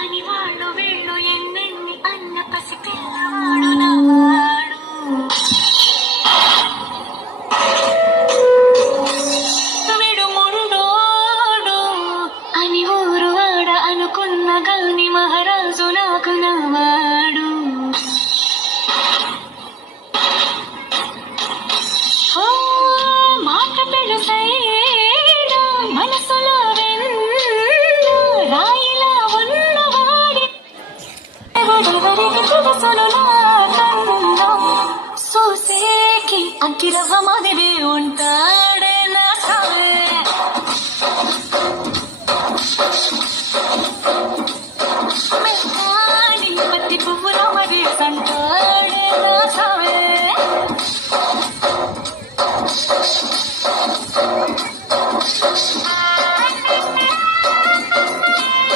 అని వాళ్ళు వీళ్ళు ఎన్నెన్ని అన్న పసి పిల్లవాడు నాడు వీడు ముండోడు అని ఊరు వాడ అనుకున్న గాని మహారాజు నాకు నవ్వాడు. మాట పెడుసైనా మనసులో రాయిలా ఉన్నవాడి ఎవరెవరికి తెలుసును నాకన్నా చూసేకి అంకిరవ మాదిరి ఉంటాడే.